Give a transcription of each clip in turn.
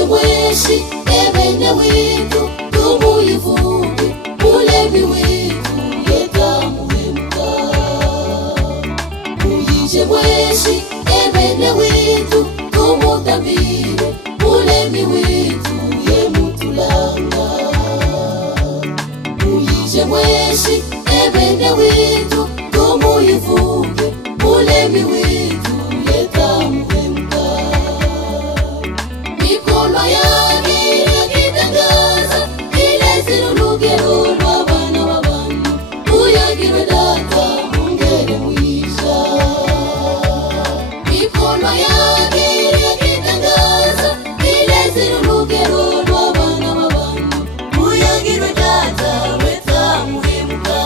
Uyije mweshi ebene witu tumuyivuge ulemi witu yetamuhemka. Uyije mweshi ebene witu tumutambire ulemi witu yemutulanga. Uyije mweshi ebene witu tumuyivuge ulemi witu yetamuhemka. Mikono yagira kitangaza ilezira urugero rw'abana b'abantu uyagirwe data mungere mwisha. Mikono yagira kitangaza ilezira urugero rw'abana b'abantu uyagirwe data wetamuhemuka.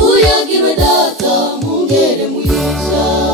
Uyagirwe data mungere mwisha.